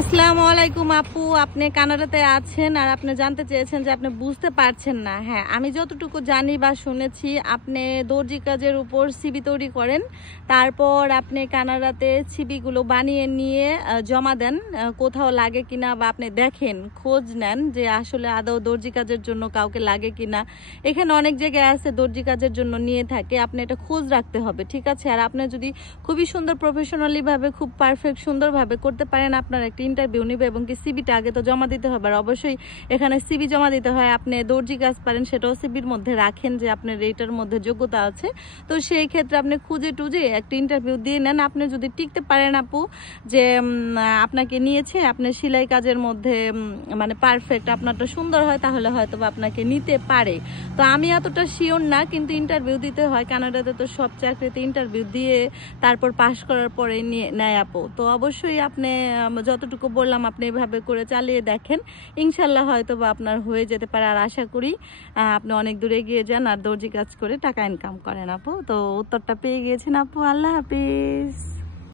আসসালামু আলাইকুম আপু, আপনি কানাডাতে আছেন আর আপনি জানতে চেয়েছেন যে আপনি বুঝতে পারছেন না। হ্যাঁ, আমি যতটুকু জানি বা শুনেছি আপনি দর্জি কাজের উপর সিবি তৈরি করেন, তারপর আপনি কানাডাতে সিবিগুলো বানিয়ে নিয়ে জমা দেন, কোথাও লাগে কিনা বা আপনি দেখেন, খোঁজ নেন যে আসলে আদৌ দর্জি কাজের জন্য কাউকে লাগে কিনা। এখানে অনেক জায়গায় আছে দর্জি কাজের জন্য নিয়ে থাকে, আপনি এটা খোঁজ রাখতে হবে, ঠিক আছে? আর আপনি যদি খুবই সুন্দর প্রফেশনালি ভাবে খুব পারফেক্ট সুন্দরভাবে করতে পারেন, আপনার একটা ইন্টারভিউ নিবে এবং কি সিবিটা আগে তো জমা দিতে হবে। আর অবশ্যই এখানে সিবি জমা দিতে হয়। আপনি দর্জি কাজ পারেন সেটাও সিবির মধ্যে রাখেন যে আপনার এইটার মধ্যে যোগ্যতা আছে। তো সেই ক্ষেত্রে আপনি খুঁজে টুজে একটা ইন্টারভিউ দিয়ে নেন। আপনি যদি টিকতে পারেন আপু, যে আপনাকে নিয়েছে, আপনার সেলাই কাজের মধ্যে মানে পারফেক্ট, আপনারটা সুন্দর হয়, তাহলে হয়তো বা আপনাকে নিতে পারে। তো আমি এতটা শিওর না, কিন্তু ইন্টারভিউ দিতে হয়। কানাডাতে তো সব চাকরিতে ইন্টারভিউ দিয়ে তারপর পাশ করার পরে নেয় আপু। তো অবশ্যই আপনি যতটুকু বললাম আপনি এভাবে করে চালিয়ে দেখেন, ইনশাল্লাহ হয়তো বা আপনার হয়ে যেতে পারে। আর আশা করি আপনি অনেক দূরে এগিয়ে যান আর দর্জি কাজ করে টাকা ইনকাম করেন আপু। তো উত্তরটা পেয়ে গিয়েছেন আপু। আল্লাহ হাফিজ।